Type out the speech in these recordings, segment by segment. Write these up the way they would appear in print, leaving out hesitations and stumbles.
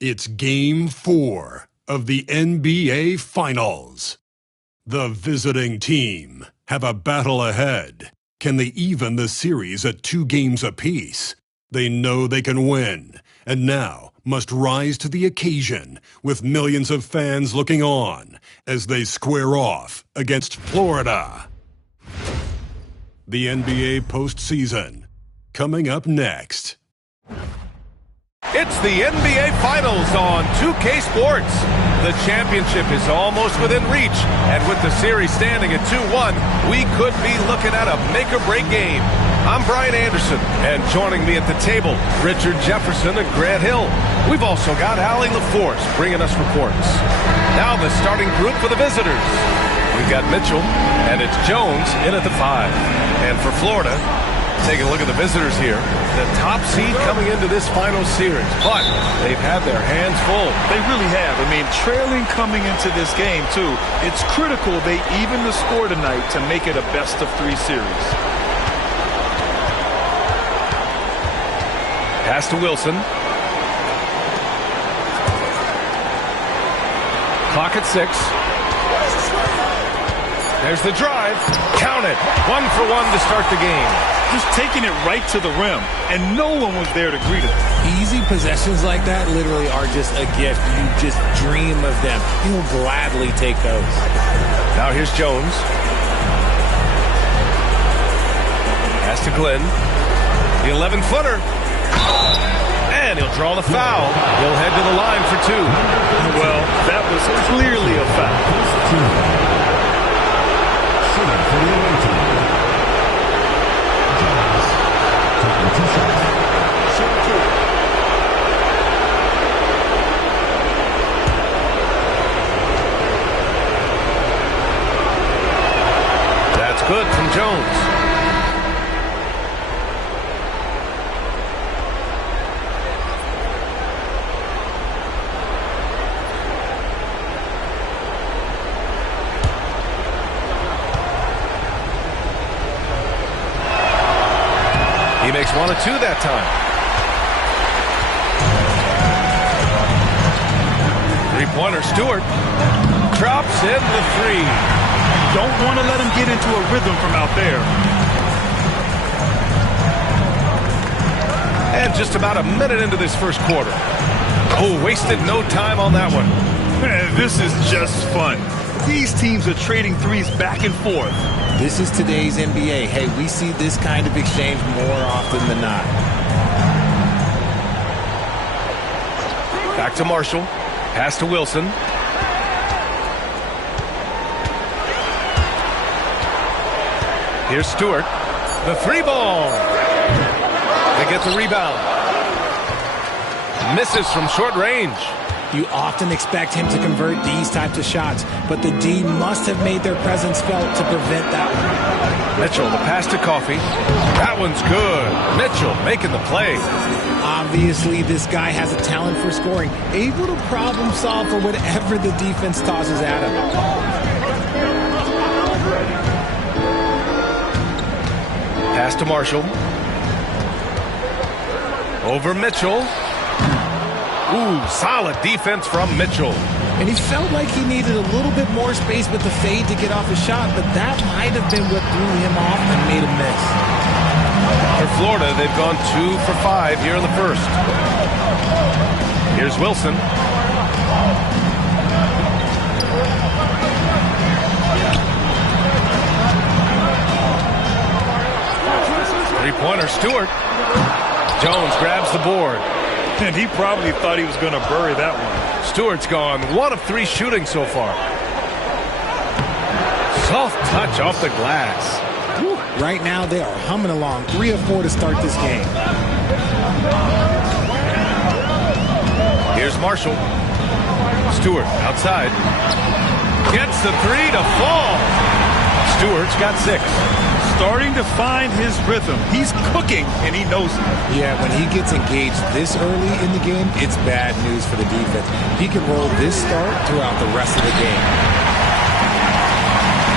It's Game 4 of the NBA Finals. The visiting team have a battle ahead. Can they even the series at 2 games apiece? They know they can win, and now must rise to the occasion with millions of fans looking on as they square off against Florida. The NBA postseason, coming up next. It's the NBA Finals on 2K Sports. The championship is almost within reach, and with the series standing at 2-1, we could be looking at a make-or-break game. I'm Brian Anderson, and joining me at the table, Richard Jefferson and Grant Hill. We've also got Allie LaForce bringing us reports. Now the starting group for the visitors. We've got Mitchell, and it's Jones in at the 5. And for Florida, taking a look at the visitors here, the top seed coming into this final series, but they've had their hands full. They really have. I mean, trailing coming into this game, too. It's critical they even the score tonight to make it a best-of-3 series. Pass to Wilson. Clock at 6. There's the drive. Count it. 1 for 1 to start the game. Just taking it right to the rim, and no one was there to greet it. Easy possessions like that literally are just a gift. You just dream of them. You'll gladly take those. Now here's Jones. Pass to Glenn. The 11-footer. And he'll draw the foul. He'll head to the line for 2. Well, that was clearly a foul. That's good from Jones. He makes 1 of 2 that time. 3-pointer, Stewart. Drops in the 3. Don't want to let him get into a rhythm from out there. And just about a minute into this first quarter. Oh, wasted no time on that one. Man, this is just fun. These teams are trading threes back and forth. This is today's NBA. Hey, we see this kind of exchange more often than not. Back to Marshall. Pass to Wilson. Here's Stewart. The 3 ball. They get the rebound. Misses from short range. You often expect him to convert these types of shots, but the D must have made their presence felt to prevent that one. Mitchell, the pass to Coffey. That one's good. Mitchell making the play. Obviously, this guy has a talent for scoring, able to problem solve for whatever the defense tosses at him. Pass to Marshall. Over Mitchell. Ooh, solid defense from Mitchell. And he felt like he needed a little bit more space with the fade to get off his shot, but that might have been what threw him off and made him miss. For Florida, they've gone 2 for 5 here in the first. Here's Wilson. Three-pointer, Stewart. Jones grabs the board. And he probably thought he was going to bury that one. Stewart's gone 1 of 3 shooting so far. Soft touch off the glass. Right now, they are humming along. 3 of 4 to start this game. Here's Marshall. Stewart outside. Gets the 3 to fall. Stewart's got 6. Starting to find his rhythm. He's cooking, and he knows it. Yeah, when he gets engaged this early in the game, it's bad news for the defense. He can roll this start throughout the rest of the game.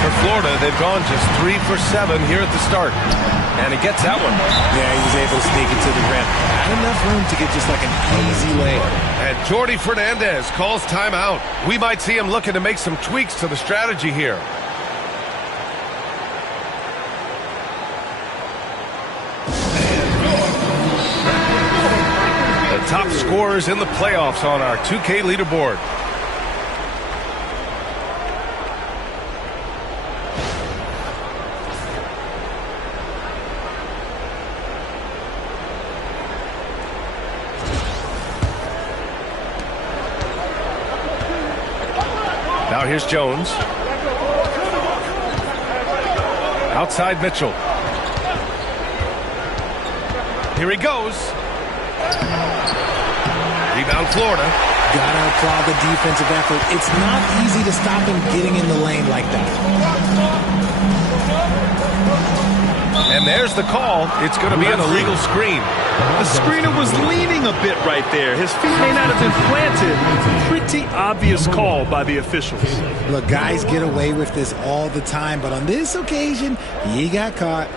For Florida, they've gone just 3 for 7 here at the start. And he gets that one. Yeah, he was able to sneak it to the rim. Not enough room to get just like an easy layup. And Jordi Fernandez calls timeout. We might see him looking to make some tweaks to the strategy here. The top scorers in the playoffs on our 2K leaderboard. Now here's Jones. Outside Mitchell. Here he goes. Rebound Florida. Gotta applaud the defensive effort. It's not easy to stop him getting in the lane like that. And there's the call. It's going to be an illegal screen. The screener was leaning a bit right there. His feet may not have been planted. Pretty obvious call by the officials. Look, guys get away with this all the time, but on this occasion, he got caught.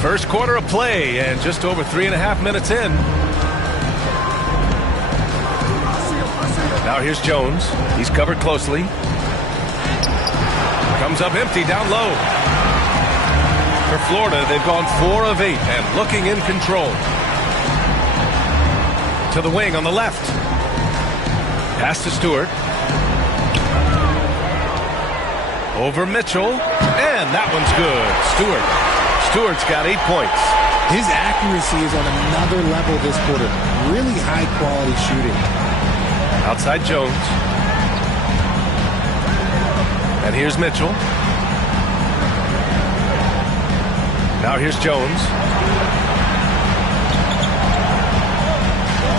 First quarter of play, and just over 3.5 minutes in. Now here's Jones. He's covered closely. Comes up empty down low. For Florida, they've gone 4 of 8 and looking in control. To the wing on the left. Pass to Stewart. Over Mitchell. And that one's good. Stewart's got 8 points. His accuracy is on another level this quarter. Really high quality shooting. Outside Jones. And here's Mitchell. Now here's Jones.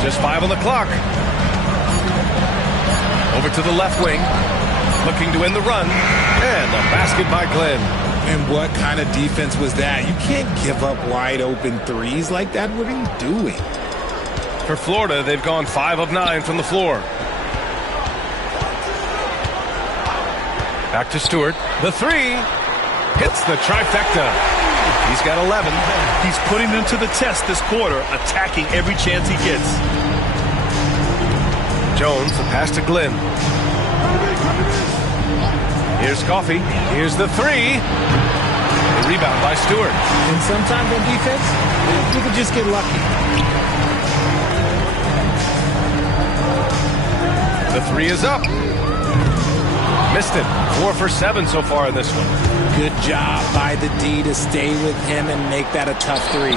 Just 5 on the clock. Over to the left wing. Looking to end the run. And a basket by Glenn. And what kind of defense was that? You can't give up wide open threes like that. What are you doing? For Florida, they've gone 5 of 9 from the floor. Back to Stewart. The 3 hits the trifecta. He's got 11. He's putting them to the test this quarter, attacking every chance he gets. Jones, the pass to Glenn. Here's Coffey. Here's the 3. The rebound by Stewart. And sometimes on defense, you can just get lucky. The 3 is up. Missed it. 4 for 7 so far in this one. Good job by the D to stay with him and make that a tough 3.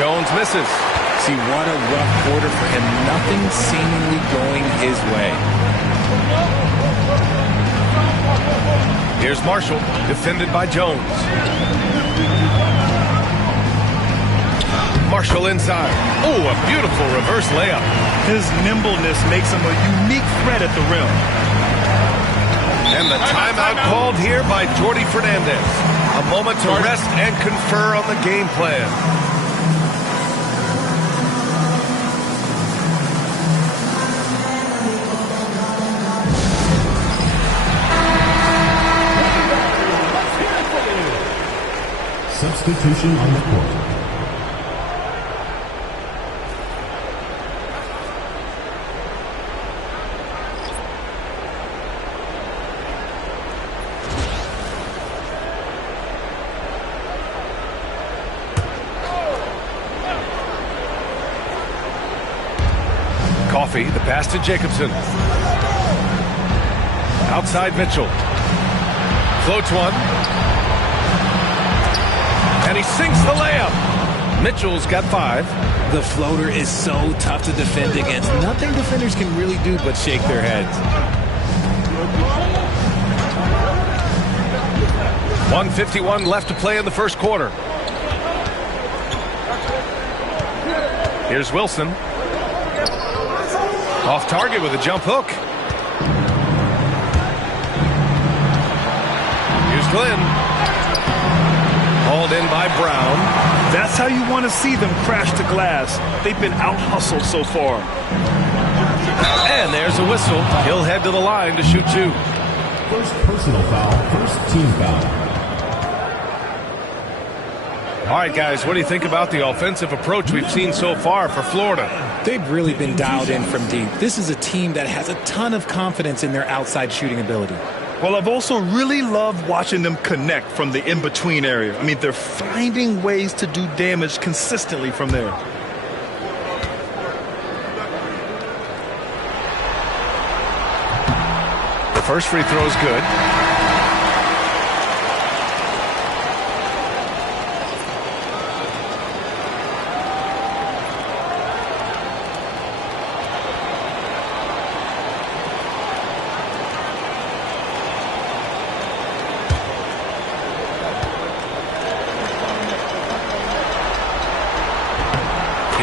Jones misses. See, what a rough quarter for him. Nothing seemingly going his way. Here's Marshall, defended by Jones. Marshall inside. Oh, a beautiful reverse layup. His nimbleness makes him a unique threat at the rim. And the timeout called here by Jordi Fernandez. A moment to rest and confer on the game plan. Substitution on the court. Coffey, the pass to Jacobson. Outside Mitchell. Floats one. And he sinks the layup. Mitchell's got 5. The floater is so tough to defend against. Nothing defenders can really do but shake their heads. 1:51 left to play in the first quarter. Here's Wilson. Off target with a jump hook. Here's Glenn. Hauled in by Brown. That's how you want to see them crash the glass. They've been out-hustled so far. And there's a whistle. He'll head to the line to shoot two. First personal foul, first team foul. All right, guys, what do you think about the offensive approach we've seen so far for Florida? They've really been dialed in from deep. This is a team that has a ton of confidence in their outside shooting ability. Well, I've also really loved watching them connect from the in-between area. I mean, they're finding ways to do damage consistently from there. The first free throw is good.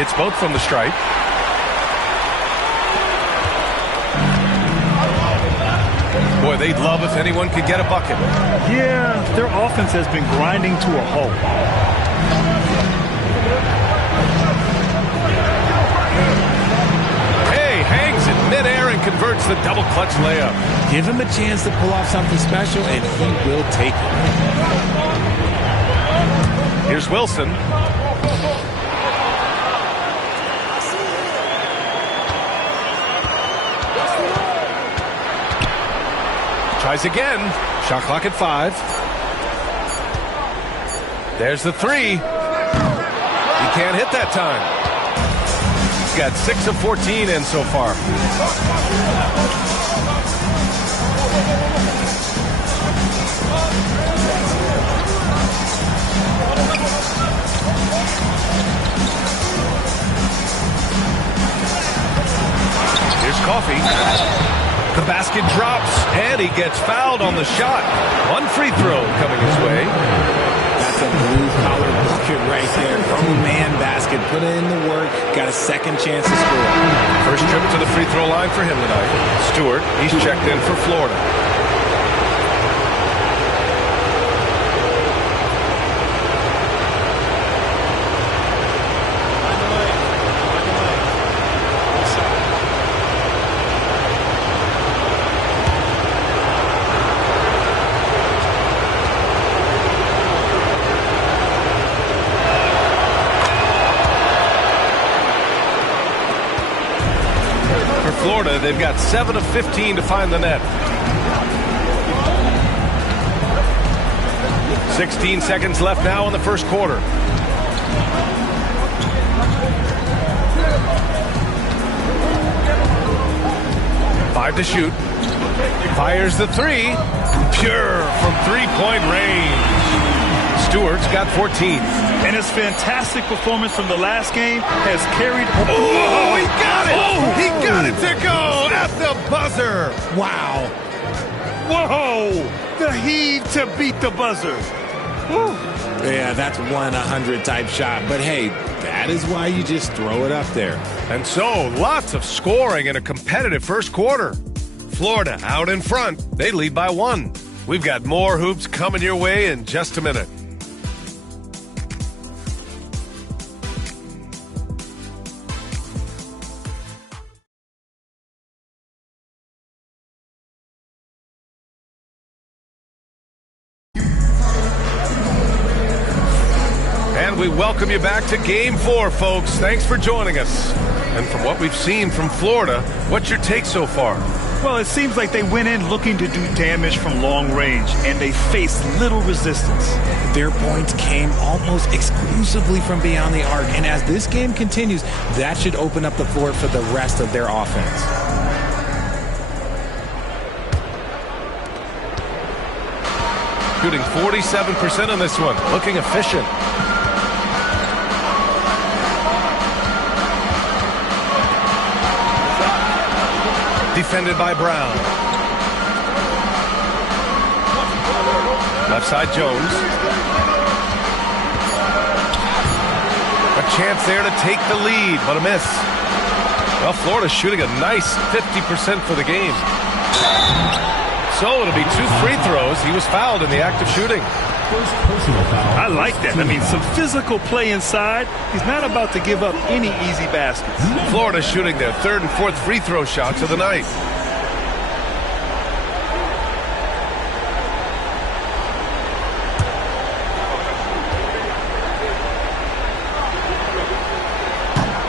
It's both from the stripe. Boy, they'd love if anyone could get a bucket. Yeah, their offense has been grinding to a halt. Hey, hangs in midair and converts the double clutch layup. Give him a chance to pull off something special, and he will take it. Here's Wilson. Tries again. Shot clock at 5. There's the three. He can't hit that time. He's got 6 of 14 in so far. Here's Coffee. The basket drops, and he gets fouled on the shot. One free throw coming his way. That's a blue-collar bucket right there. Pro-man basket. Put in the work. Got a second chance to score. First trip to the free throw line for him tonight. Stewart, he's checked in for Florida. Florida, they've got 7 of 15 to find the net. 16 seconds left now in the first quarter. Five to shoot. Fires the three. Pure from three-point range. Stewart's got 14. And his fantastic performance from the last game has carried... Oh, he got it! Oh, he got it to go at the buzzer! Wow. Whoa! The heave to beat the buzzer. Woo. Yeah, that's 1-100 type shot. But, hey, that is why you just throw it up there. And so, lots of scoring in a competitive first quarter. Florida out in front. They lead by 1. We've got more hoops coming your way in just a minute. We welcome you back to Game 4, folks. Thanks for joining us. And from what we've seen from Florida, what's your take so far? Well, it seems like they went in looking to do damage from long range, and they faced little resistance. Their points came almost exclusively from beyond the arc, and as this game continues, that should open up the floor for the rest of their offense. Shooting 47% on this one, looking efficient. Defended by Brown. Left side Jones. A chance there to take the lead, but a miss. Well, Florida's shooting a nice 50% for the game. So it'll be 2 free throws. He was fouled in the act of shooting. First personal foul. I like that. I mean, some physical play inside. He's not about to give up any easy baskets. Florida shooting their third and fourth free throw shots of the night.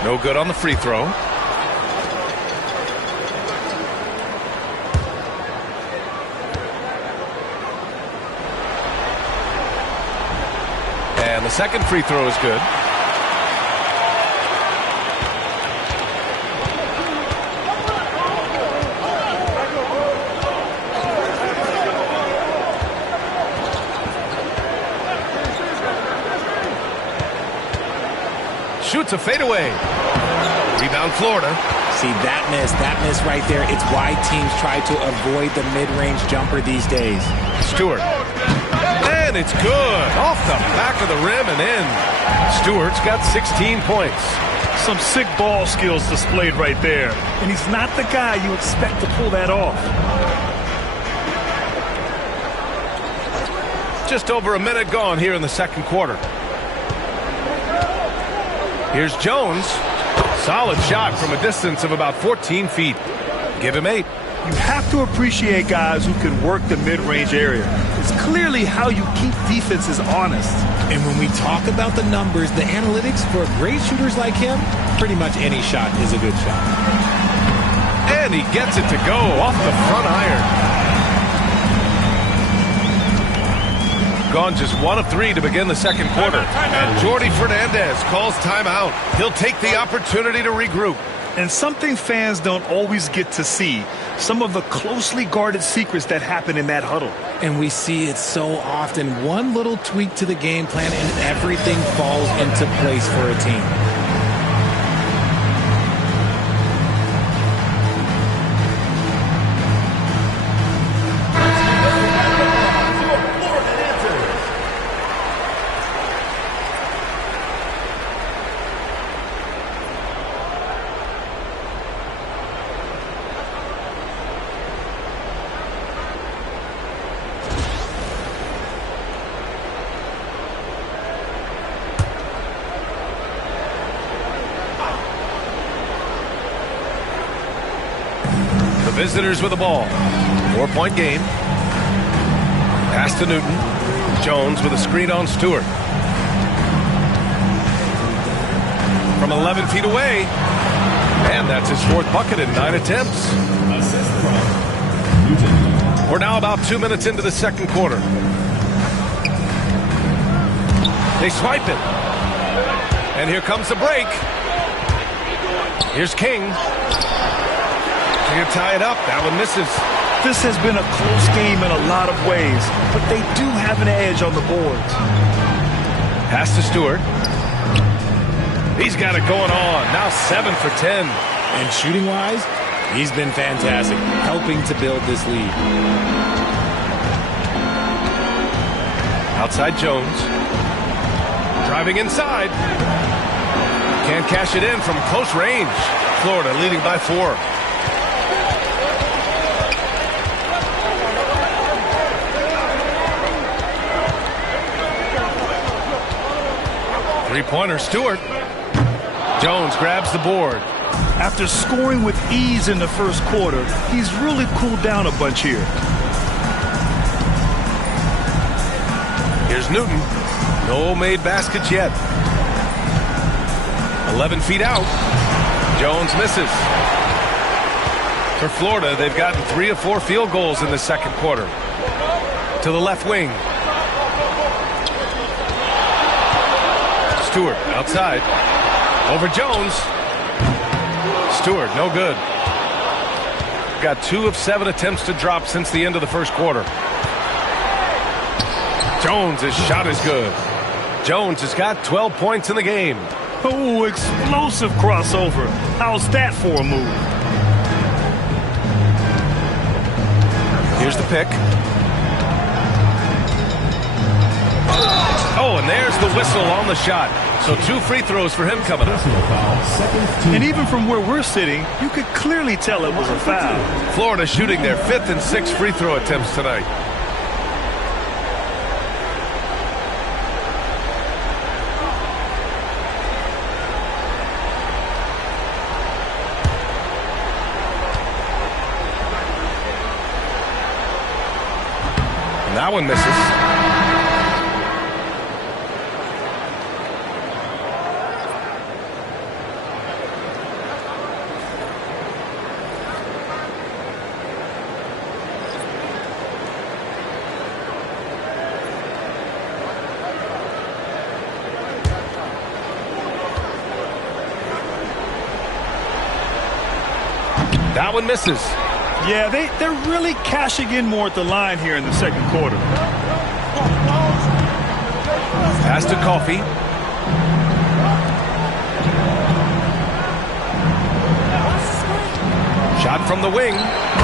No good on the free throw. And the second free throw is good. Shoots a fadeaway. Rebound Florida. See, that miss right there. It's why teams try to avoid the mid-range jumper these days. Stewart. And it's good. Off the back of the rim and in. Stewart's got 16 points. Some sick ball skills displayed right there. And he's not the guy you expect to pull that off. Just over a minute gone here in the second quarter. Here's Jones. Solid shot from a distance of about 14 feet. Give him 8. You have to appreciate guys who can work the mid-range area. It's clearly how you keep defenses honest. And when we talk about the numbers, the analytics for great shooters like him, pretty much any shot is a good shot. And he gets it to go off the front iron. Gone just 1 of 3 to begin the second quarter. And Jordi Fernandez calls timeout. He'll take the opportunity to regroup. And something fans don't always get to see, some of the closely guarded secrets that happen in that huddle. And we see it so often. One little tweak to the game plan and everything falls into place for a team. Visitors with the ball. 4-point game. Pass to Newton. Jones with a screen on Stewart. From 11 feet away. And that's his 4th bucket in 9 attempts. Assist from Newton. We're now about 2 minutes into the second quarter. They swipe it. And here comes the break. Here's King. Going to tie it up. That one misses. This has been a close game in a lot of ways, but they do have an edge on the boards. Pass to Stewart. He's got it going on. Now 7 for 10. And shooting-wise, he's been fantastic, helping to build this lead. Outside Jones. Driving inside. Can't cash it in from close range. Florida leading by 4. Three-pointer, Stewart. Jones grabs the board. After scoring with ease in the first quarter, he's really cooled down a bunch here. Here's Newton. No made baskets yet. 11 feet out. Jones misses. For Florida, they've gotten 3 of 4 field goals in the second quarter. To the left wing. Stewart outside. Over Jones. Stewart, no good. Got 2 of 7 attempts to drop since the end of the first quarter. Jones' shot is good. Jones has got 12 points in the game. Oh, explosive crossover. How's that for a move? Here's the pick. Oh, and there's the whistle on the shot. So 2 free throws for him coming up. Personal foul, second team. And even from where we're sitting, you could clearly tell it was a foul. Florida shooting their 5th and 6th free throw attempts tonight. That one misses. That one misses. Yeah, they're really cashing in more at the line here in the second quarter. Pass to Coffey. Shot from the wing,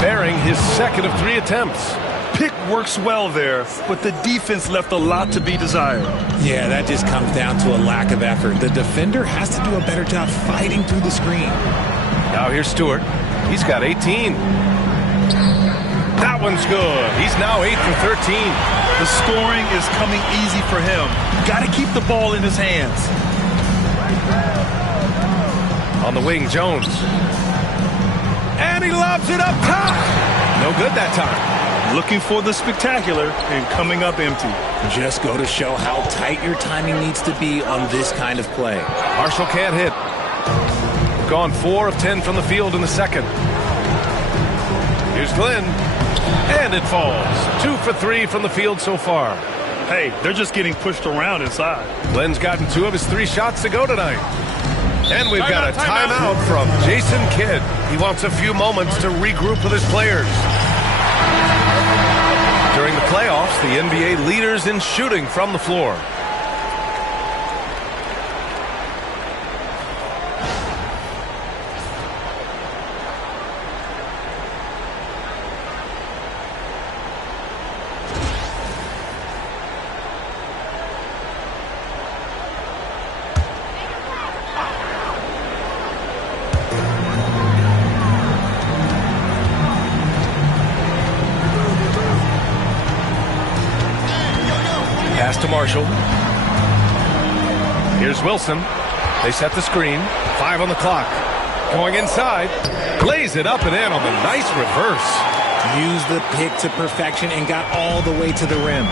bearing his second of 3 attempts. Pick works well there, but the defense left a lot to be desired. Yeah, that just comes down to a lack of effort. The defender has to do a better job fighting through the screen. Now here's Stewart. He's got 18. That one's good. He's now 8 for 13. The scoring is coming easy for him. Got to keep the ball in his hands. On the wing, Jones. And he lobs it up top. No good that time. Looking for the spectacular and coming up empty. Just go to show how tight your timing needs to be on this kind of play. Marshall can't hit. Gone 4 of 10 from the field in the second. Here's Glenn. And it falls. 2 for 3 from the field so far. Hey, they're just getting pushed around inside. Glenn's gotten 2 of his 3 shots to go tonight. And we've got a timeout from Jason Kidd. He wants a few moments to regroup with his players. During the playoffs, the NBA leaders in shooting from the floor. Pass to Marshall. Here's Wilson. They set the screen. 5 on the clock. Going inside. Lays it up and in on the nice reverse. Used the pick to perfection and got all the way to the rim.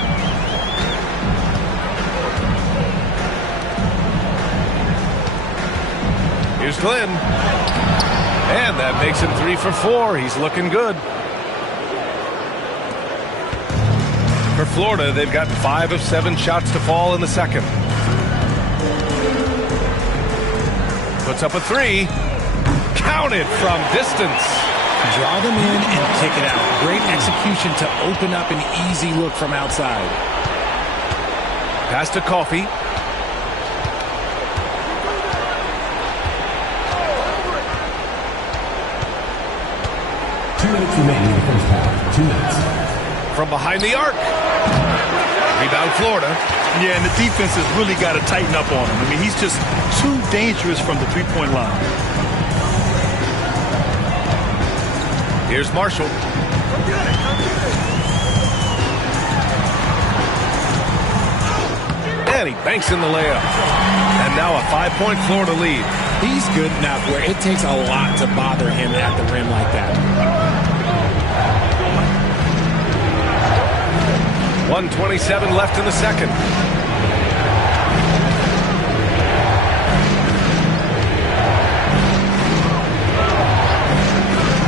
Here's Glenn. And that makes him 3 for 4. He's looking good. For Florida, they've got 5 of 7 shots to fall in the second. Puts up a 3. Counted from distance. Draw them in and kick it out. Great execution to open up an easy look from outside. Pass to Coffey. Two minutes remaining in the first half. 2 minutes. From behind the arc. Rebound Florida. Yeah, and the defense has really got to tighten up on him. I mean, he's just too dangerous from the three-point line. Here's Marshall. And he banks in the layup. And now a 5-point Florida lead. He's good enough where it takes a lot to bother him at the rim like that. 1:27 left in the second.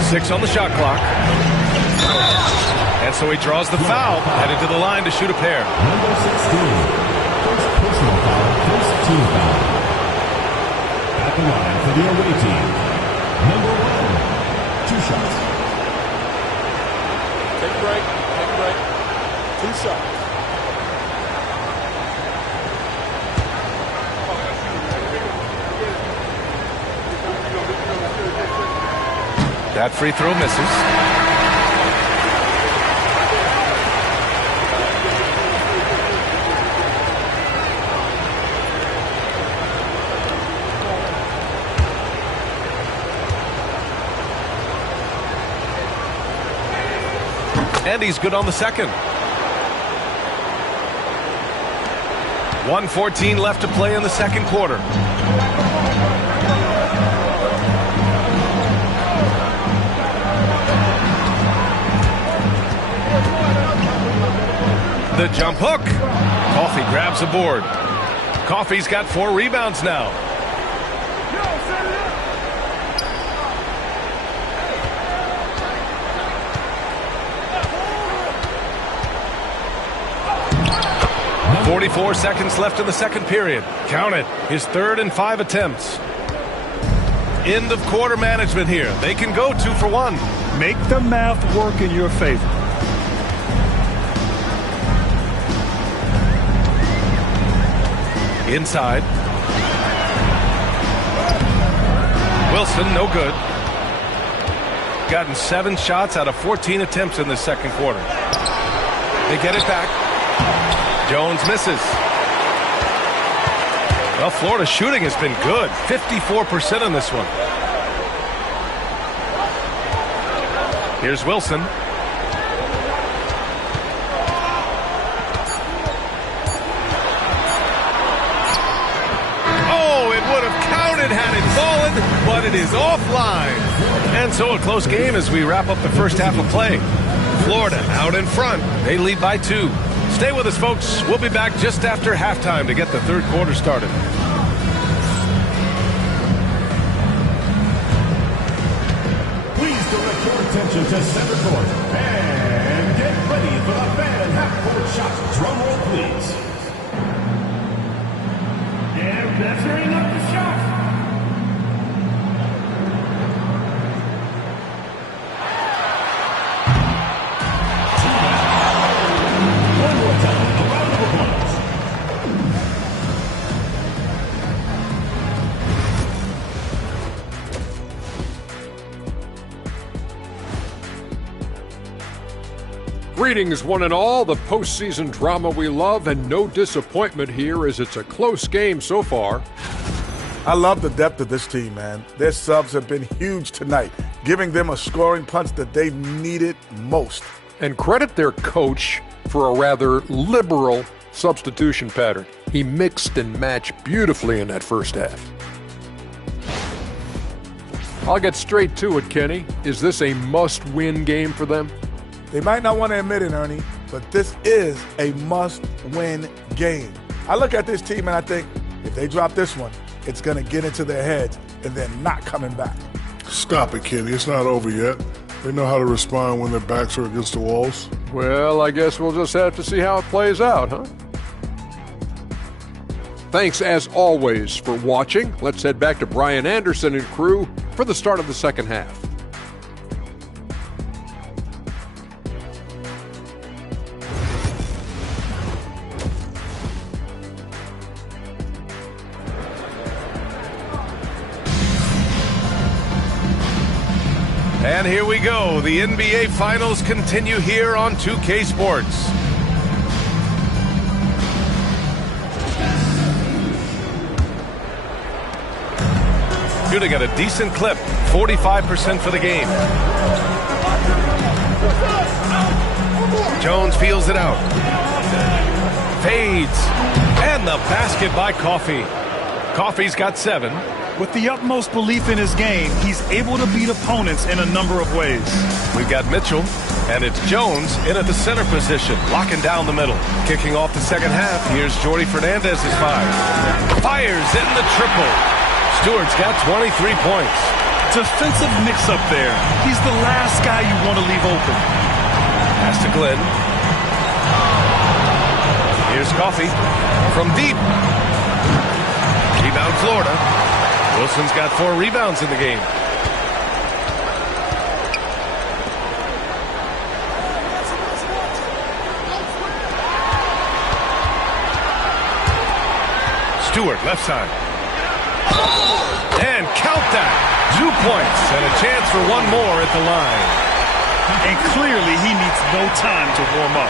Six on the shot clock. And so he draws the foul, headed to the line to shoot a pair. Number 16. First personal foul, first team foul. At the line for the away team. Number 1. 2 shots. Take a break. 2 shots. That free throw misses. And he's good on the second. 1:14 left to play in the second quarter. The jump hook. Coffee grabs the board. Coffee's got 4 rebounds now. Number 44 seconds left in the second period. Count it. His 3rd and 5 attempts. End of quarter management here. They can go 2 for 1. Make the math work in your favor. Inside. Wilson, no good. Gotten 7 shots out of 14 attempts in the second quarter. They get it back. Jones misses. Well, Florida's shooting has been good. 54% on this one. Here's Wilson. Oh, it would have counted had it fallen, but it is offline. And so a close game as we wrap up the first half of play. Florida out in front. They lead by 2. Stay with us, folks. We'll be back just after halftime to get the third quarter started. Please direct your attention to center court and get ready for the fan half-court shots. Drum roll, please. They're measuring up the shot. One more time, a round of applause. Greetings, one and all. The postseason drama we love, and no disappointment here as it's a close game so far. I love the depth of this team, man. Their subs have been huge tonight, giving them a scoring punch that they've needed most. And credit their coach for a rather liberal substitution pattern. He mixed and matched beautifully in that first half. I'll get straight to it, Kenny. Is this a must-win game for them? They might not want to admit it, Ernie, but this is a must-win game. I look at this team and I think if they drop this one, it's going to get into their heads and they're not coming back. Stop it, Kenny. It's not over yet. They know how to respond when their backs are against the walls. Well, I guess we'll just have to see how it plays out, huh? Thanks, as always, for watching. Let's head back to Brian Anderson and crew for the start of the second half. And here we go. The NBA Finals continue here on 2K Sports. Shooting at a decent clip, 45% for the game. Jones feels it out. Fades. And the basket by Coffee. Coffee's got 7. With the utmost belief in his game, he's able to beat opponents in a number of ways. We've got Mitchell, and it's Jones in at the center position, locking down the middle. Kicking off the second half, here's Jordy Fernandez's 5. Fires in the triple. Stewart's got 23 points. Defensive mix-up there. He's the last guy you want to leave open. Pass to Glenn. Here's Coffee from deep. Rebound Florida. Wilson's got 4 rebounds in the game. Stewart, left side. And count that. 2 points and a chance for one more at the line. And clearly he needs no time to warm up.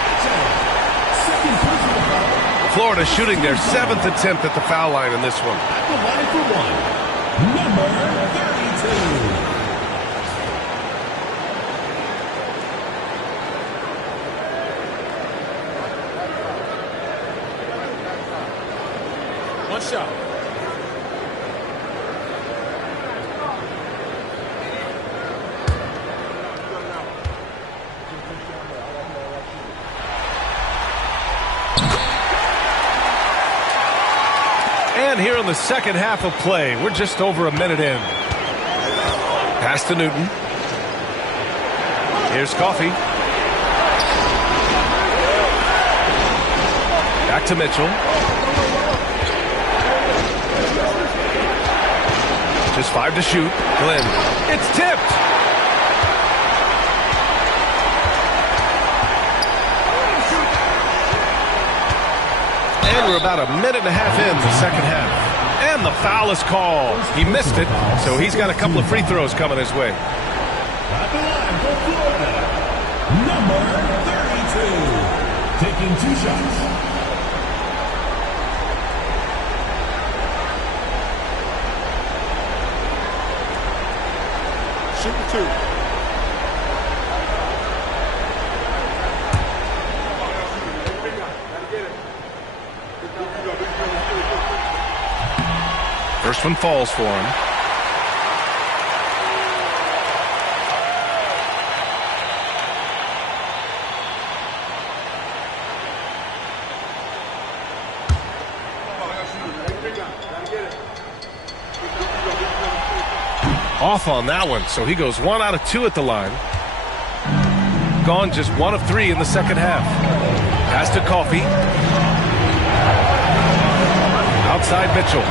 Florida shooting their 7th attempt at the foul line in this one. At the line for one. Number 32. One shot. And here in the second half of play, we're just over a minute in. Pass to Newton. Here's Coffey. Back to Mitchell. Just 5 to shoot. Glenn. It's tipped. And we're about a minute and a half in the second half. And the foul is called. He missed it, so he's got a couple of free throws coming his way. At the line for Florida, number 32, taking 2 shots. Shooting 2. First one falls for him. Off on that one, so he goes 1 out of 2 at the line. Gone just 1 of 3 in the second half. Pass to Coffey. Outside Mitchell.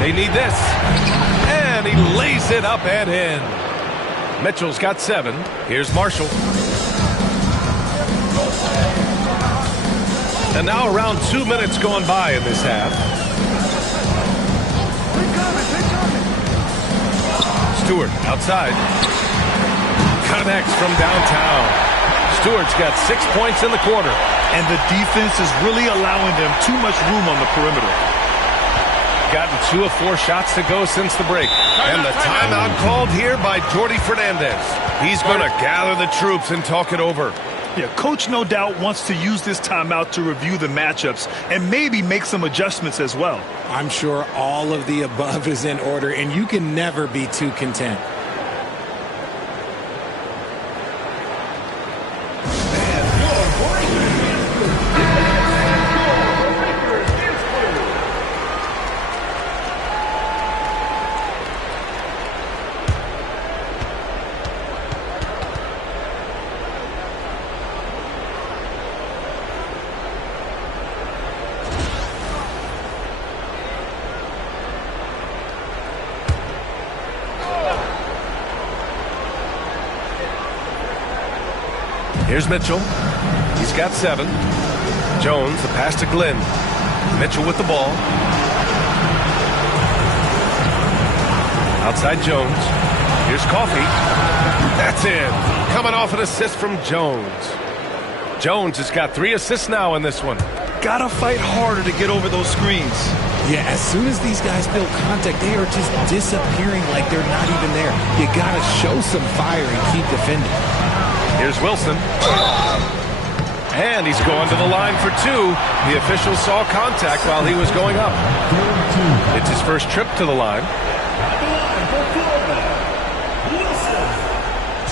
They need this. And he lays it up and in. Mitchell's got 7. Here's Marshall. And now around 2 minutes gone by in this half. Stewart outside. Connects from downtown. Stewart's got 6 points in the quarter. And the defense is really allowing them too much room on the perimeter. Gotten 2 of 4 shots to go since the break. And the timeout called here by Jordi Fernandez. He's going to gather the troops and talk it over. Yeah, coach no doubt wants to use this timeout to review the matchups and maybe make some adjustments as well. I'm sure all of the above is in order, and you can never be too content. Here's Mitchell. He's got 7. Jones, the pass to Glenn. Mitchell with the ball. Outside Jones. Here's Coffey. That's in. Coming off an assist from Jones. Jones has got 3 assists now in this one. Gotta fight harder to get over those screens. Yeah, as soon as these guys feel contact, they are just disappearing like they're not even there. You gotta show some fire and keep defending. Here's Wilson. And he's going to the line for 2. The official saw contact while he was going up. It's his first trip to the line. At the line for Florida, Wilson,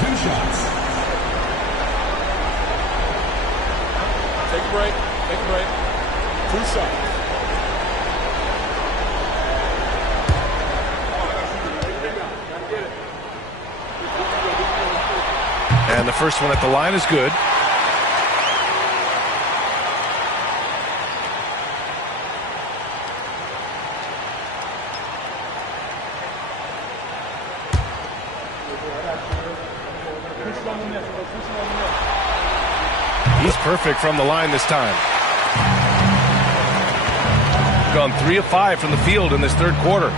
2 shots. Take a break. Take a break. 2 shots. And the first one at the line is good. He's perfect from the line this time. Gone 3 of 5 from the field in this third quarter.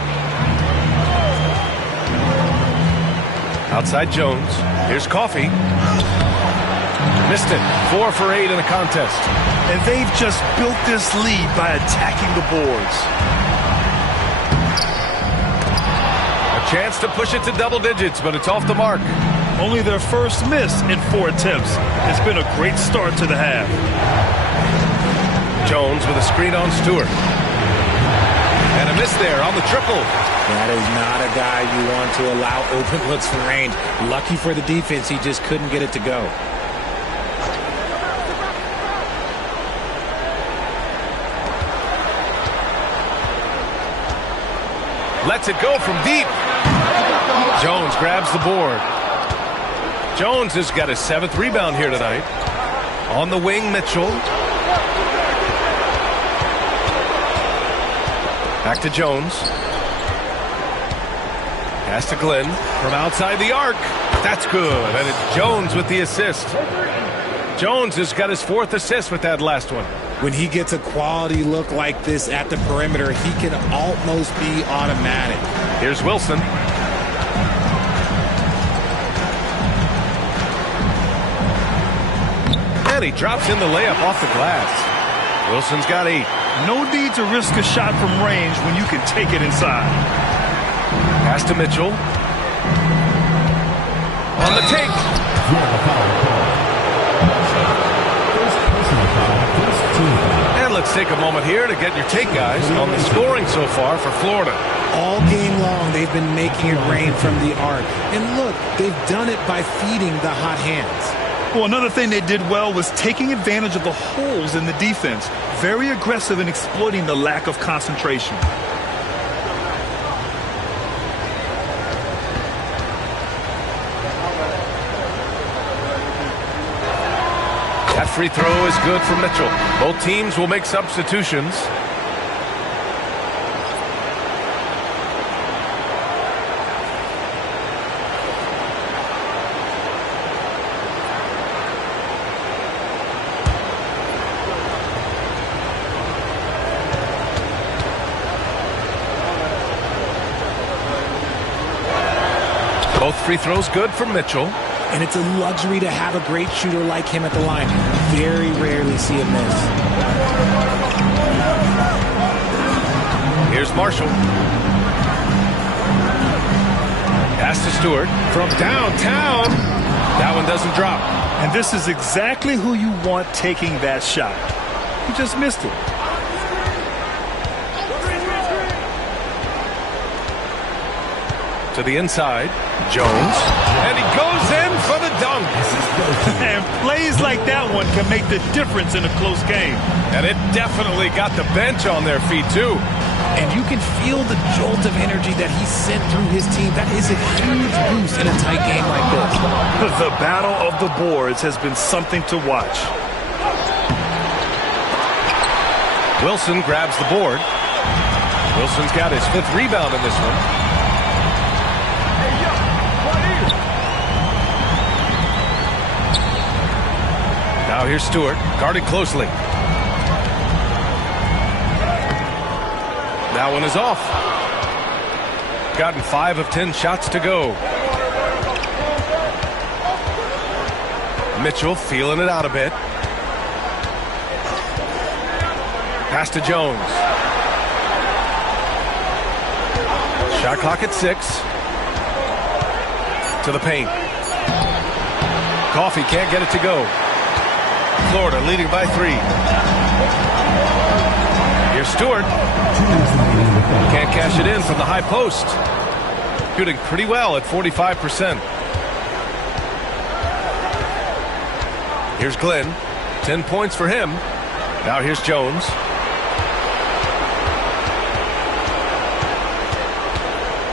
Outside Jones. Here's Coffey. Missed it. 4 for 8 in the contest. And they've just built this lead by attacking the boards. A chance to push it to double digits, but it's off the mark. Only their first miss in 4 attempts. It's been a great start to the half. Jones with a screen on Stewart. And a miss there on the triple. That is not a guy you want to allow open looks from range. Lucky for the defense, he just couldn't get it to go. Lets it go from deep. Jones grabs the board. Jones has got his 7th rebound here tonight. On the wing, Mitchell. Back to Jones. Pass to Glenn from outside the arc. That's good. And it's Jones with the assist. Jones has got his 4th assist with that last one. When he gets a quality look like this at the perimeter, he can almost be automatic. Here's Wilson. And he drops in the layup off the glass. Wilson's got 8. No need to risk a shot from range when you can take it inside. Pass to Mitchell. On the take. And let's take a moment here to get your take, guys, on the scoring so far for Florida. All game long, they've been making it rain from the arc. And look, they've done it by feeding the hot hands. Well, another thing they did well was taking advantage of the holes in the defense. Very aggressive in exploiting the lack of concentration. That free throw is good for Mitchell. Both teams will make substitutions. Both free throws good for Mitchell. And it's a luxury to have a great shooter like him at the line. Very rarely see him miss. Here's Marshall. Pass to Stewart from downtown. That one doesn't drop. And this is exactly who you want taking that shot. He just missed it. To the inside, Jones. And he goes in for the dunk. And plays like that one can make the difference in a close game. And it definitely got the bench on their feet, too. And you can feel the jolt of energy that he sent through his team. That is a huge boost in a tight game like this. The battle of the boards has been something to watch. Wilson grabs the board. Wilson's got his 5th rebound in this one. Now here's Stewart, guarded closely. That one is off. Gotten 5 of 10 shots to go. Mitchell feeling it out a bit. Pass to Jones. Shot clock at 6. To the paint. Coffey can't get it to go. Florida leading by 3. Here's Stewart. Can't cash it in from the high post. Shooting pretty well at 45%. Here's Glenn. 10 points for him. Now here's Jones.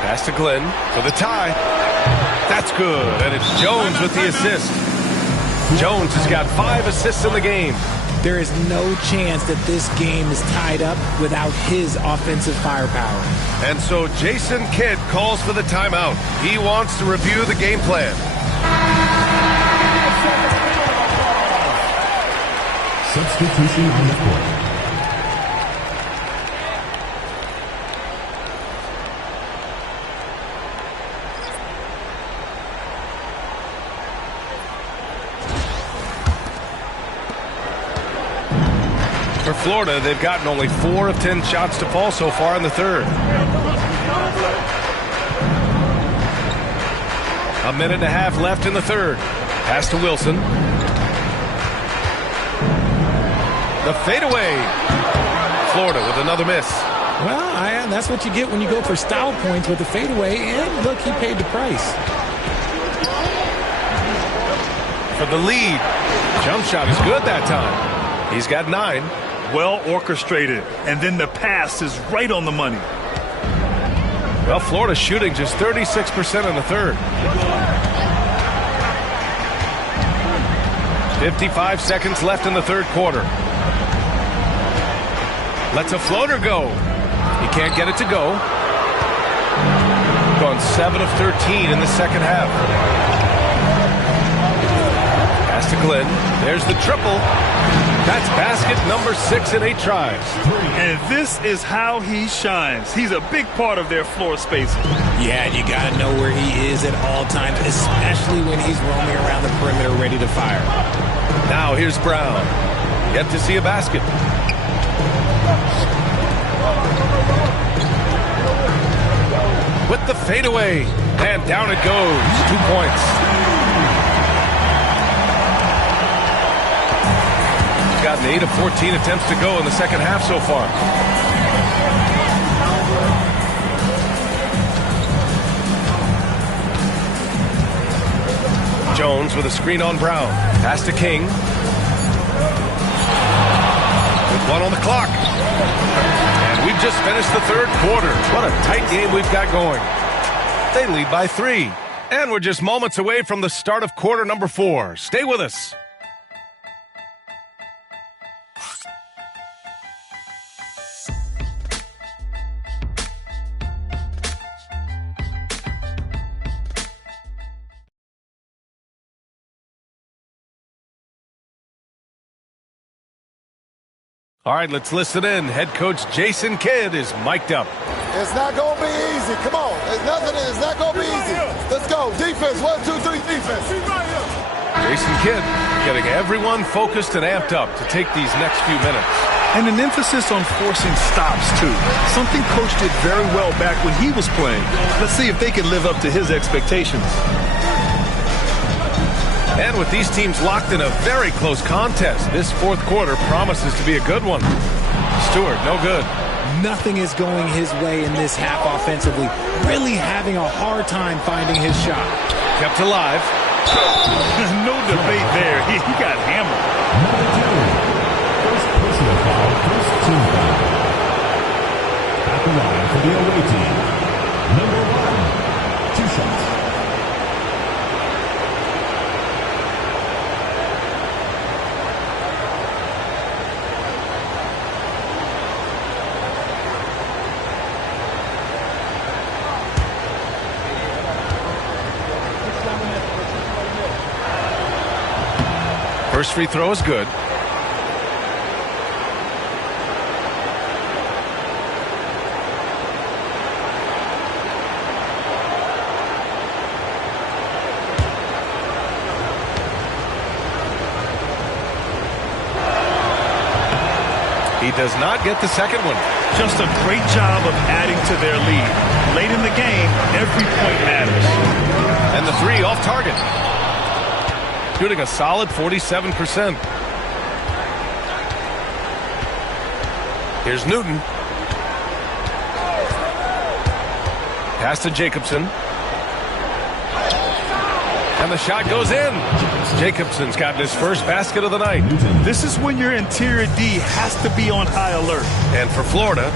Pass to Glenn for the tie. That's good. And it's Jones with the assist. Jones has got 5 assists in the game. There is no chance that this game is tied up without his offensive firepower. And so Jason Kidd calls for the timeout. He wants to review the game plan. Substitution on the court. For Florida, they've gotten only 4 of 10 shots to fall so far in the third. A minute and a half left in the third. Pass to Wilson. The fadeaway. Florida with another miss. Well, that's what you get when you go for style points with the fadeaway. And look, he paid the price. For the lead. Jump shot is good that time. He's got 9. Well orchestrated. And then the pass is right on the money. Well, Florida's shooting just 36% in the third. 55 seconds left in the third quarter. Lets a floater go. He can't get it to go. Gone 7 of 13 in the second half. Pass to Glenn. There's the triple. That's basket number 6 in 8 tries. And this is how he shines. He's a big part of their floor spacing. Yeah, you got to know where he is at all times, especially when he's roaming around the perimeter ready to fire. Now here's Brown. Yet to see a basket. With the fadeaway. And down it goes. 2 points. He's gotten 8 of 14 attempts to go in the second half so far. Jones with a screen on Brown. Pass to King. With 1 on the clock. And we've just finished the third quarter. What a tight game we've got going. They lead by 3. And we're just moments away from the start of quarter number 4. Stay with us. All right, let's listen in. Head coach Jason Kidd is mic'd up. It's not going to be easy. Come on. It's not going to be easy. Let's go. Defense. 1, 2, 3, defense. Jason Kidd getting everyone focused and amped up to take these next few minutes. And an emphasis on forcing stops, too. Something Coach did very well back when he was playing. Let's see if they can live up to his expectations. And with these teams locked in a very close contest, this fourth quarter promises to be a good one. Stewart, no good. Nothing is going his way in this half offensively. Really having a hard time finding his shot. Kept alive. No debate there. He got hammered. First personal foul, first team foul. At the line for the away team. Number 1, 2 shots. First free throw is good. He does not get the second one. Just a great job of adding to their lead. Late in the game, every point matters. And the 3 off target. Shooting a solid 47%. Here's Newton. Pass to Jacobson. And the shot goes in. Jacobson's gotten his first basket of the night. This is when your interior D has to be on high alert. And for Florida,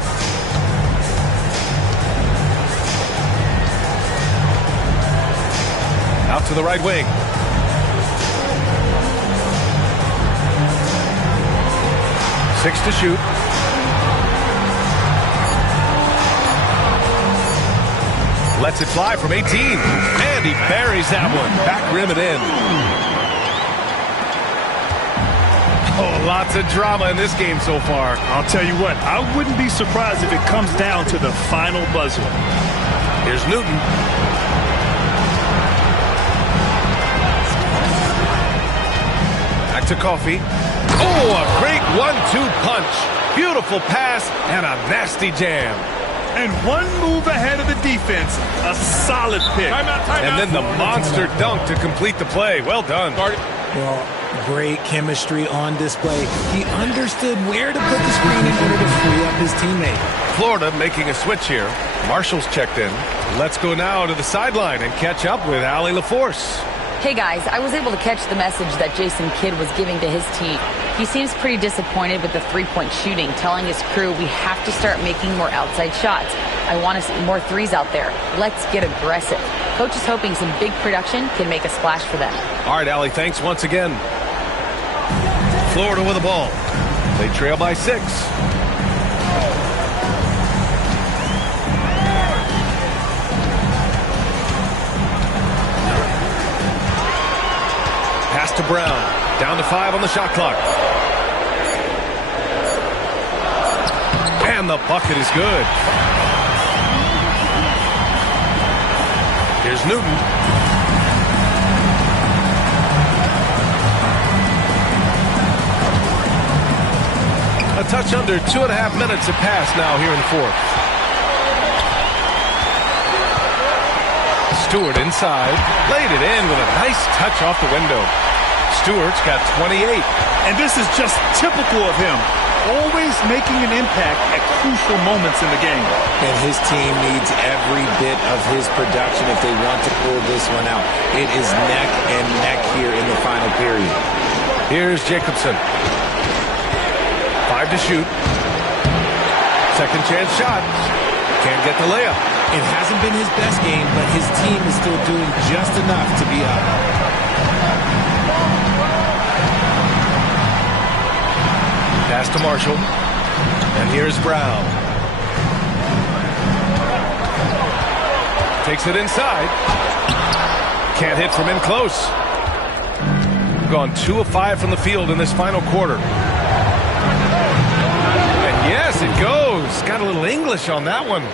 out to the right wing. Six to shoot. Lets it fly from 18. And he buries that one. Back rim it in. Oh, lots of drama in this game so far. I'll tell you what, I wouldn't be surprised if it comes down to the final buzzer. Here's Newton. Back to Coffey. Oh, a great 1-2 punch. Beautiful pass and a nasty jam. And one move ahead of the defense. A solid pick. And then the monster dunk to complete the play. Well done. Well, great chemistry on display. He understood where to put the screen in order to free up his teammate. Florida making a switch here. Marshall's checked in. Let's go now to the sideline and catch up with Allie LaForce. Hey guys, I was able to catch the message that Jason Kidd was giving to his team. He seems pretty disappointed with the three-point shooting, telling his crew we have to start making more outside shots. I want to see more threes out there. Let's get aggressive. Coach is hoping some big production can make a splash for them. All right, Allie, thanks once again. Florida with the ball. They trail by 6. Pass to Brown. Down to 5 on the shot clock. And the bucket is good. Here's Newton. A touch under 2.5 minutes have passed now here in the 4th. Stewart inside. Laid it in with a nice touch off the window. Stewart's got 28. And this is just typical of him. Always making an impact at crucial moments in the game. And his team needs every bit of his production if they want to pull this one out. It is neck and neck here in the final period. Here's Jacobson. 5 to shoot. Second chance shot. Can't get the layup. It hasn't been his best game, but his team is still doing just enough to be up. Pass to Marshall. And here's Brown. Takes it inside. Can't hit from in close. Gone 2 of 5 from the field in this final quarter. And yes, it goes. Got a little English on that one.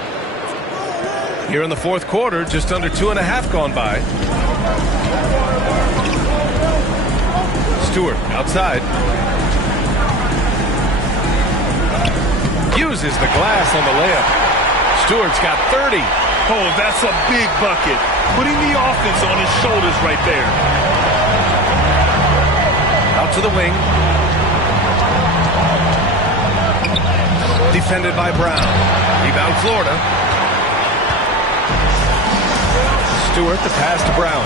Here in the 4th quarter, just under 2.5 gone by. Stewart outside. Uses the glass on the layup. Stewart's got 30. Oh, that's a big bucket. Putting the offense on his shoulders right there. Out to the wing. Defended by Brown. Rebound Florida. Stewart, the pass to Brown.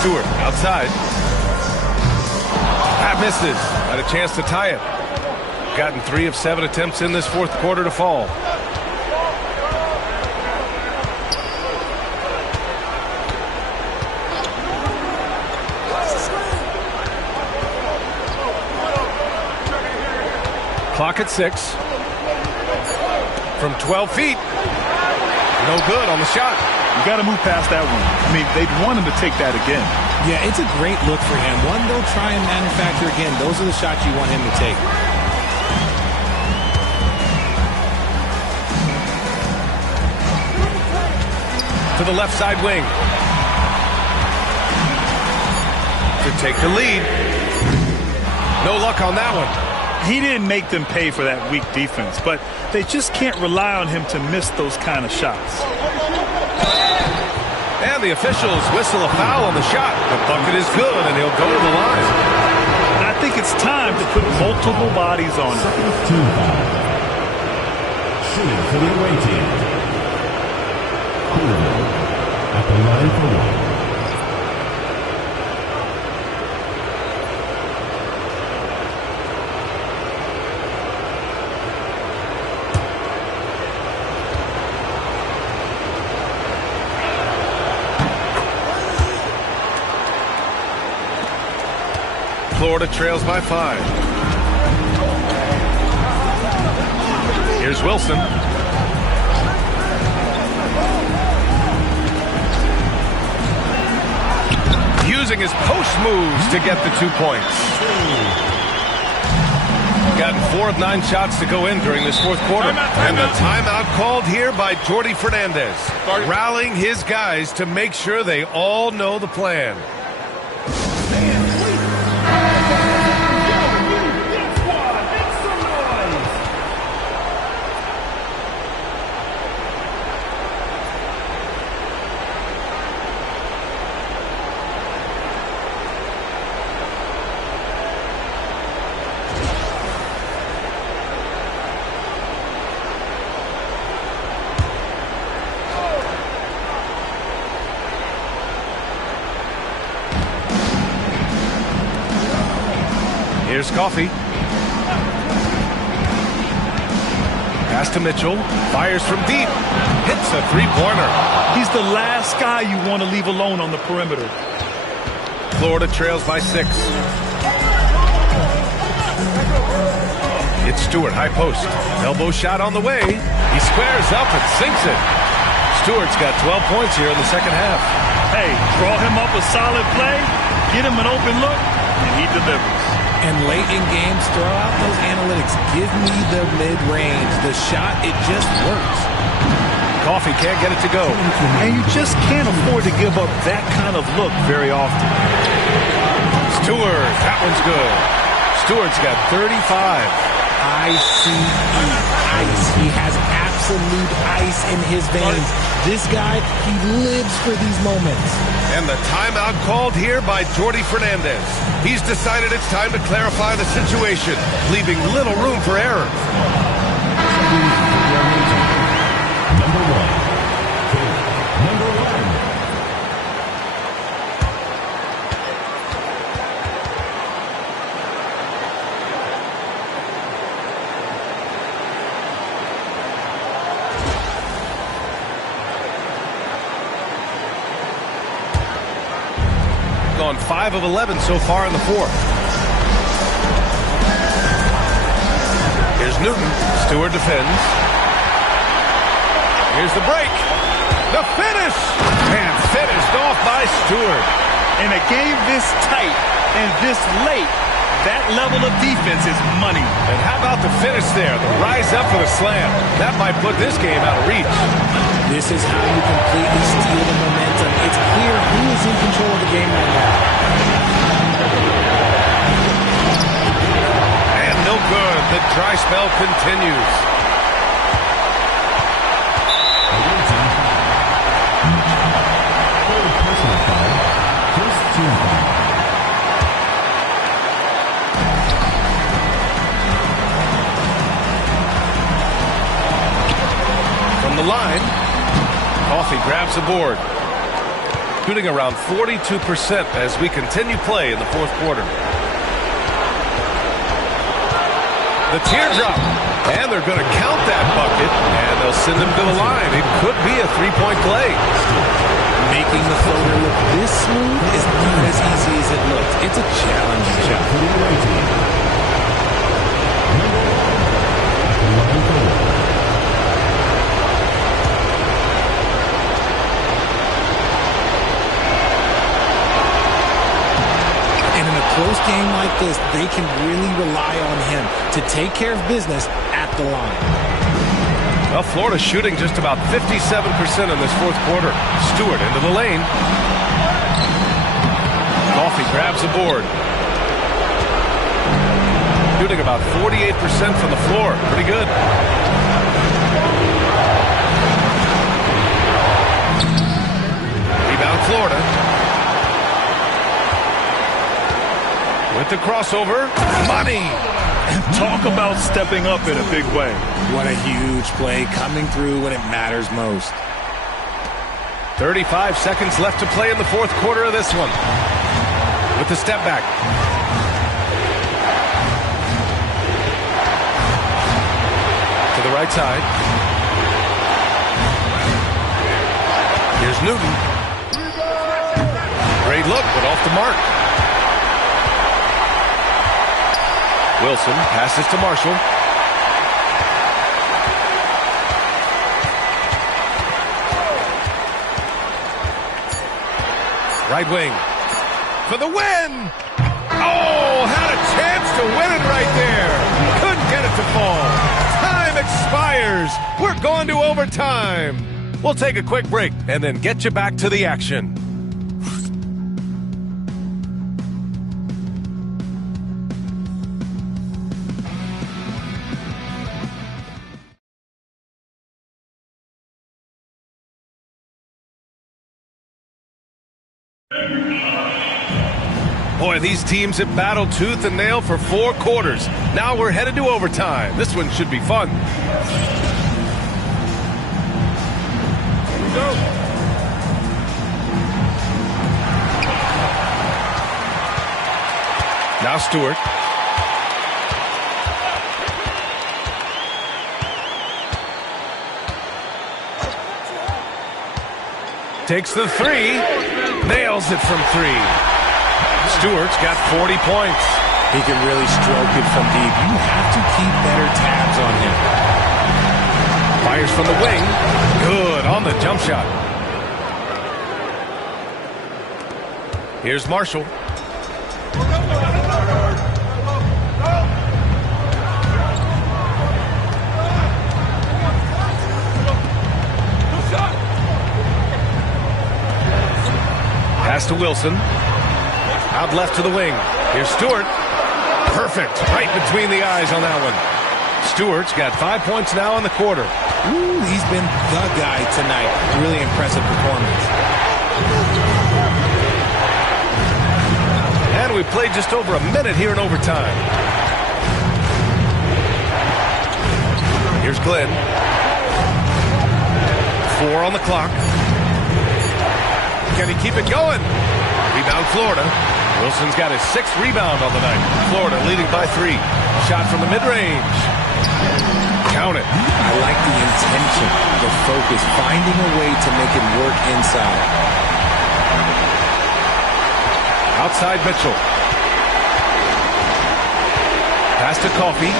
Stewart outside. That misses. Had a chance to tie it. Gotten 3 of 7 attempts in this 4th quarter to fall. Clock at 6. From 12 feet. No good on the shot. You got to move past that one. I mean, they'd want him to take that again. Yeah, it's a great look for him. One they'll try and manufacture again. Those are the shots you want him to take. To the left side wing. To take the lead. No luck on that one. He didn't make them pay for that weak defense, but they just can't rely on him to miss those kind of shots. And the officials whistle a foul on the shot. The bucket is good, and he'll go to the line. And I think it's time to put multiple bodies on him. Shooting for the away team. At the line for 1. Florida trails by 5. Here's Wilson. Using his post moves to get the 2 points. Gotten 4 of 9 shots to go in during this 4th quarter. And the timeout called here by Jordi Fernandez. Rallying his guys to make sure they all know the plan. Here's Coffey. Pass to Mitchell. Fires from deep. Hits a three-pointer. He's the last guy you want to leave alone on the perimeter. Florida trails by 6. It's Stewart, high post. Elbow shot on the way. He squares up and sinks it. Stewart's got 12 points here in the second half. Hey, draw him up a solid play, get him an open look, and he delivers. And late in games, throw out those analytics. Give me the mid-range. The shot, it just works. Coffey can't get it to go. And you just can't afford to give up that kind of look very often. Stewart, that one's good. Stewart's got 35. ICE, ice. He has absolute ice in his veins. This guy, he lives for these moments. And the timeout called here by Jordi Fernandez. He's decided it's time to clarify the situation, leaving little room for error. Number 1. Number 1. Gone 5 of 11 so far in the fourth. Here's Newton. Stewart defends. Here's the break. The finish! And finished off by Stewart. In a game this tight and this late, that level of defense is money. And how about the finish there? The rise up for the slam. That might put this game out of reach. This is how you completely steal the momentum. It's clear who is in control of the game right now. And no good. The dry spell continues. Personal foul. First team foul. From the line, Coffey grabs the board. Shooting around 42% as we continue play in the fourth quarter. The teardrop. And they're going to count that bucket, and they'll send him to the line. It could be a three-point play. Making the floater look this smooth is not as easy as it looks. It's a challenging shot. And in a close game like this, they can really rely on him to take care of business at the line. Well, Florida's shooting just about 57% in this fourth quarter. Stewart into the lane. Coffey grabs the board. Shooting about 48% from the floor. Pretty good. Rebound Florida. With the crossover. Money! Talk about stepping up in a big way. What a huge play coming through when it matters most. 35 seconds left to play in the fourth quarter of this one. With the step back. To the right side. Here's Newton. Great look, but off the mark. Wilson passes to Marshall. Right wing. For the win! Oh, had a chance to win it right there. Couldn't get it to fall. Time expires. We're going to overtime. We'll take a quick break and then get you back to the action. Boy, these teams have battled tooth and nail for 4 quarters. Now we're headed to overtime. This one should be fun. Here we go. Now Stewart. Takes the three. Nails it from three. Stewart's got 40 points. He can really stroke it from deep. You have to keep better tabs on him. Fires from the wing. Good on the jump shot. Here's Marshall. Pass to Wilson. Out left to the wing. Here's Stewart. Perfect. Right between the eyes on that one. Stewart's got 5 points now in the quarter. Ooh, he's been the guy tonight. Really impressive performance. And we played just over a minute here in overtime. Here's Glenn. 4 on the clock. Can he keep it going? Rebound Florida. Wilson's got his 6th rebound on the night. Florida leading by 3. Shot from the mid-range. Count it. I like the intention, the focus, finding a way to make it work inside. Outside Mitchell. Pass to Coffey.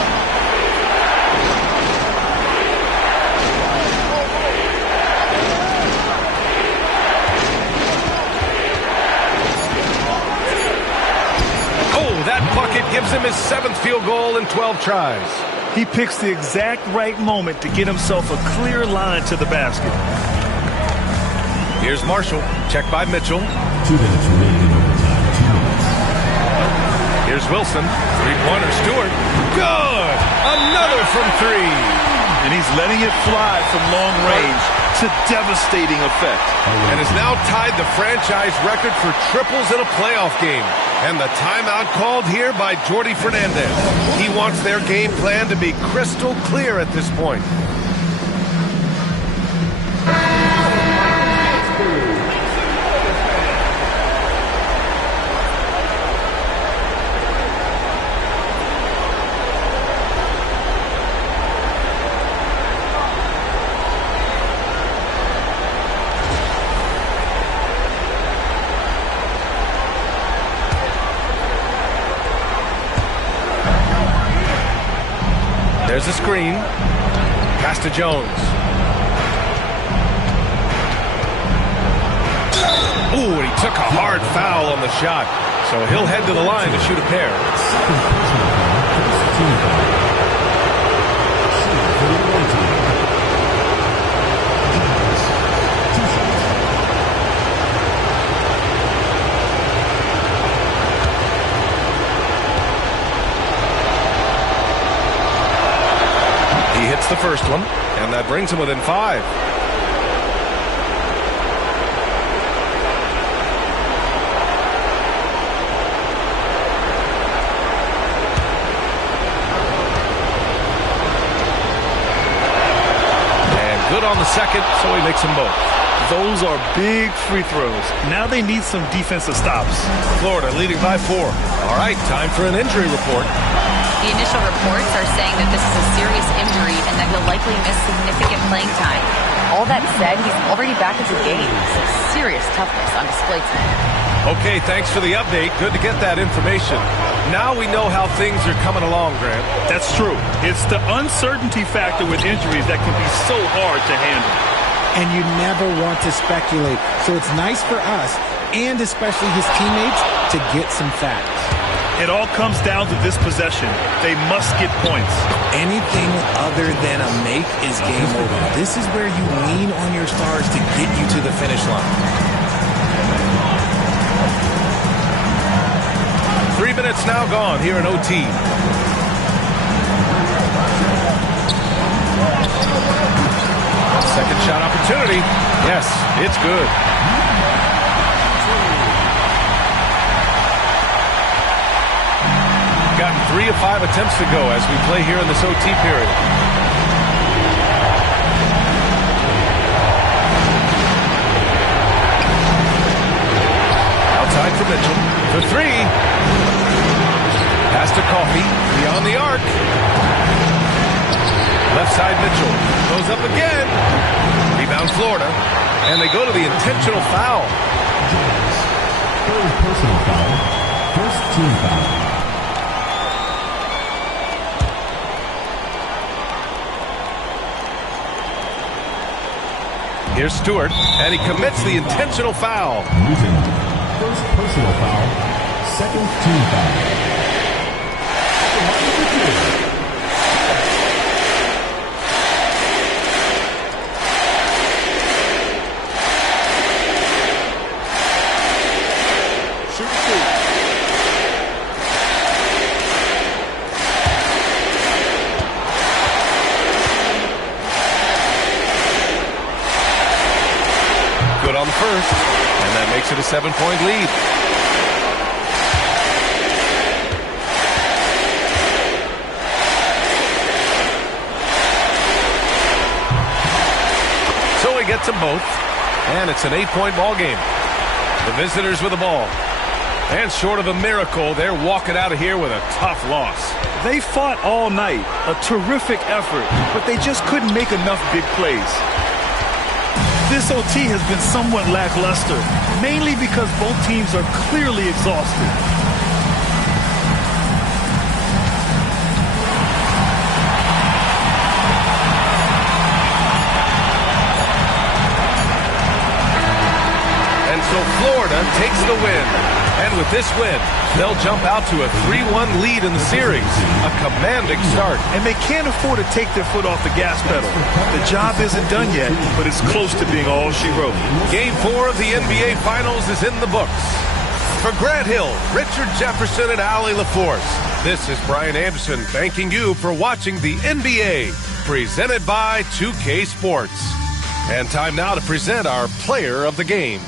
That bucket gives him his 7th field goal in 12 tries. He picks the exact right moment to get himself a clear line to the basket. Here's Marshall. Check by Mitchell. 2 minutes remaining in overtime. 2 minutes. Here's Wilson. Three-pointer Stewart. Good! Another from 3. And he's letting it fly from long range to devastating effect. And has now tied the franchise record for triples in a playoff game. And the timeout called here by Jordi Fernandez. He wants their game plan to be crystal clear at this point. There's a screen. Pass to Jones. Ooh, and he took a hard foul on the shot. So he'll head to the line to shoot a pair. The first one, and that brings him within 5. And good on the second, so he makes them both. Those are big free throws. Now they need some defensive stops. Florida leading by 4. All right, time for an injury report. The initial reports are saying that this is a serious injury and that he'll likely miss significant playing time. All that said, he's already back into games. Serious toughness on display tonight. Okay, thanks for the update. Good to get that information. Now we know how things are coming along, Grant. That's true. It's the uncertainty factor with injuries that can be so hard to handle. And you never want to speculate. So it's nice for us, and especially his teammates, to get some facts. It all comes down to this possession. They must get points. Anything other than a make is game over. This is where you lean on your stars to get you to the finish line. 3 minutes now gone here in OT. Second shot opportunity. Yes, it's good. Gotten 3 of 5 attempts to go as we play here in this OT period. Outside for Mitchell. For 3. Pass to Coffey. Beyond the arc. Left side Mitchell goes up again. Rebound Florida. And they go to the intentional foul. Third personal foul. First team foul. Here's Stewart, and he commits the intentional foul. Newton. First personal foul. Second team foul. Good on the first, and that makes it a 7-point lead. So he gets them both, and it's an 8-point ball game. The visitors with the ball. And short of a miracle, they're walking out of here with a tough loss. They fought all night, a terrific effort, but they just couldn't make enough big plays. This OT has been somewhat lackluster, mainly because both teams are clearly exhausted. And so Florida takes the win. And with this win, they'll jump out to a 3-1 lead in the series. A commanding start. And they can't afford to take their foot off the gas pedal. The job isn't done yet, but it's close to being all she wrote. Game 4 of the NBA Finals is in the books. For Grant Hill, Richard Jefferson, and Allie LaForce, this is Brian Anderson thanking you for watching the NBA, presented by 2K Sports. And time now to present our player of the game.